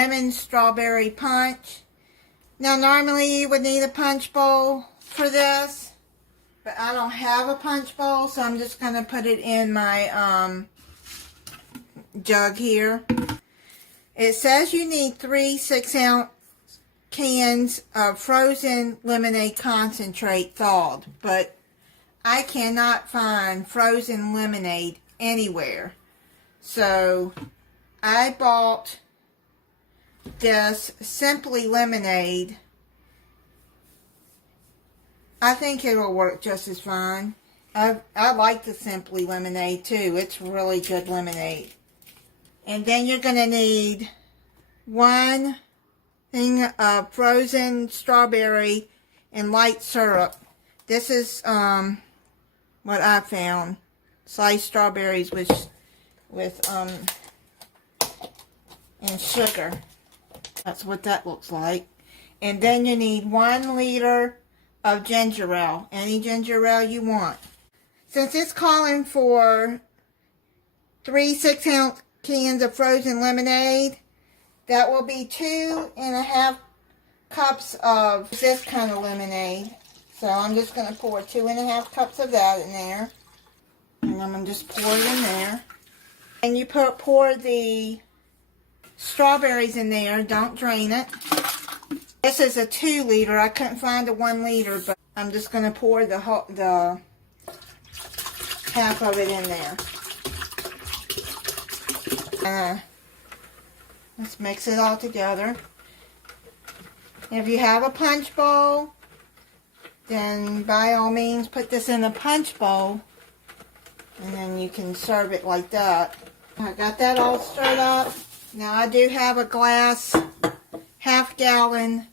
lemon strawberry punch. Now normally you would need a punch bowl for this, but I don't have a punch bowl, so I'm just going to put it in my jug here. It says you need 3 6-ounce cans of frozen lemonade concentrate thawed, but I cannot find frozen lemonade anywhere. So I bought this Simply Lemonade. I think it'll work just as fine. I like the Simply Lemonade too. It's really good lemonade. And then you're going to need 1 thing of frozen strawberry and light syrup. This is what I found. Sliced strawberries with and sugar. That's what that looks like. And then you need 1 liter of ginger ale. Any ginger ale you want. Since it's calling for 3 6-ounce cans of frozen lemonade, that will be 2.5 cups of this kind of lemonade. So I'm just going to pour 2.5 cups of that in there. And I'm going to just pour it in there. And you pour the strawberries in there. Don't drain it. This is a 2 liter. I couldn't find a 1 liter, but I'm just going to pour the half of it in there. Let's mix it all together. If you have a punch bowl, then by all means put this in a punch bowl, and then you can serve it like that. I got that all stirred up. Now I do have a glass half-gallon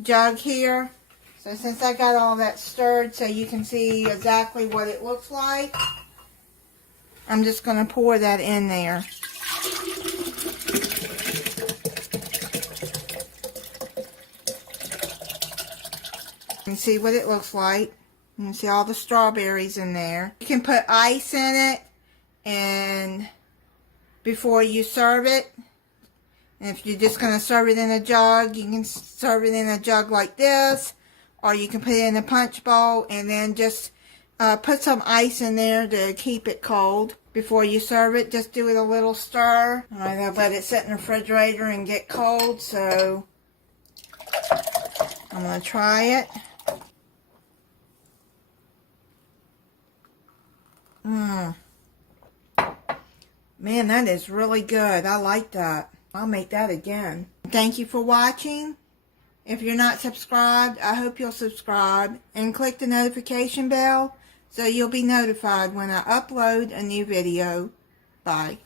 jug here. So since I got all that stirred so you can see exactly what it looks like, I'm just going to pour that in there. You can see what it looks like. You can see all the strawberries in there. You can put ice in it and before you serve it. And if you're just going to serve it in a jug, you can serve it in a jug like this, or you can put it in a punch bowl and then just put some ice in there to keep it cold. Before you serve it, just do it a little stir. Alright, I'll let it sit in the refrigerator and get cold, so I'm going to try it. Man, that is really good. I like that. I'll make that again. Thank you for watching. If you're not subscribed, I hope you'll subscribe and click the notification bell so you'll be notified when I upload a new video. Bye.